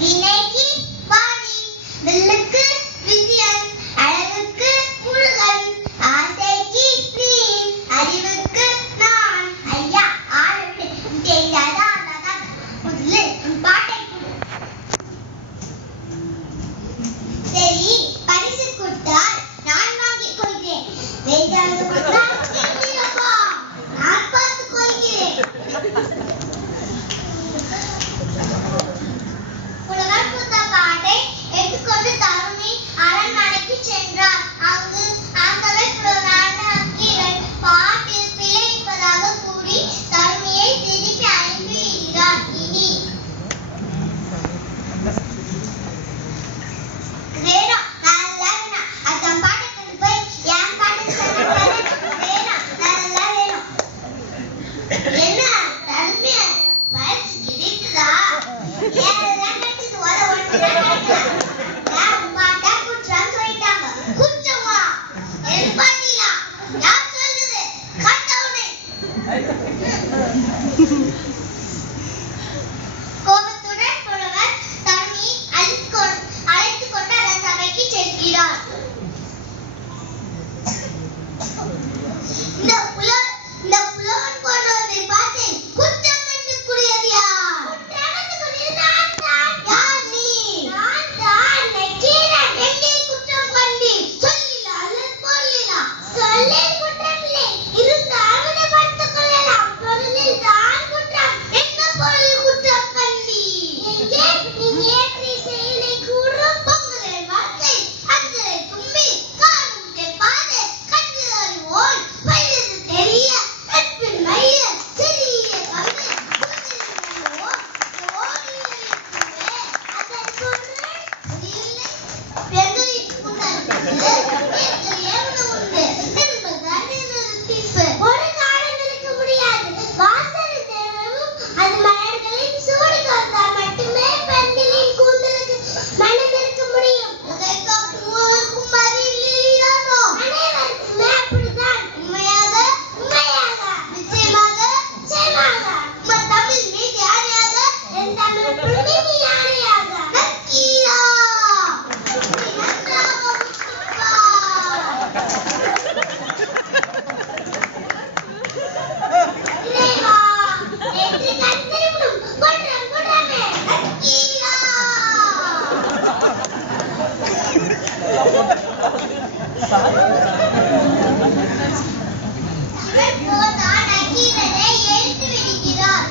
வினைக்கு வாணி, வில்லுக்கு விஜயன், அழகுக்கு முருகன், ஆசைக்கு நீ, அறிவுக்கு நான். ஐயா ஆளுக்கு செய்ததா அழகன். முதல்ல பாட்டை சரி, பரிசு கொடுத்தால் நான் வாங்கிக் கொள்கிறேன். வேண்டாம் கொடுத்தால் எண்ணிலப்பா, நான் பார்த்துக் கொள்கிறேன். புலவர் புத்த பாட்டை எடுத்துக்கொண்டு தருமி அரண்மனைக்கு சென்றார். அங்கு ஆங்கவே புலவரான நக்கீரன் பாட்டில் பிழை இருப்பதாக கூறி தருமியை திருப்பி அனுப்பிவிடுகிறார். இனி வேணாம், நல்லா வேணாம். அதான் பாட்டை கொண்டு போய் என் பாட்டு வேணாம், நல்லா வேணும். என்ன தருமி பரிசு கிடைக்குதா? ஏதெல்லாம் கிடைச்சது ஒரு ஒன்று கிடைக்கல. நான் பாட்டா குற்றம் சொல்லிட்டாங்க. குற்றமா? என் பாட்டிலா? யார் சொல்லுது? கட்டவுனை. கோபத்துடன் புலவர் தருமியை அழைத்துக் கொண்டு அரசவைக்கு செல்கிறார். இந்த புலவன் போன்றவரை பார்த்தேன். குற்றம் கண்டுக்கூடியது யார்? யார் நீ? நான் தான் நக்கீரன். எங்கே குற்றம் கண்டீர்? சொல்லிலா அல்லது பொருளிலா? சொல்லில் குற்றம் இல்லை, இருந்தாலும் பார்த்துக் கொள்ளலாம். பொருளில் தான் குற்றம். என்ன பொருள் குற்றம் கண்டீர்? எங்கே நீ ஏற்றி செயலை கூறும் பொங்குதல் வார்த்தை, அஞ்சலை தும்பி காணும் தெப்பாது கண்டுதல் ஓன் வயது தெரிய நட்பின் மயில சிறிய கவிதை நக்கீரனை எழுத்து விடுகிறார்.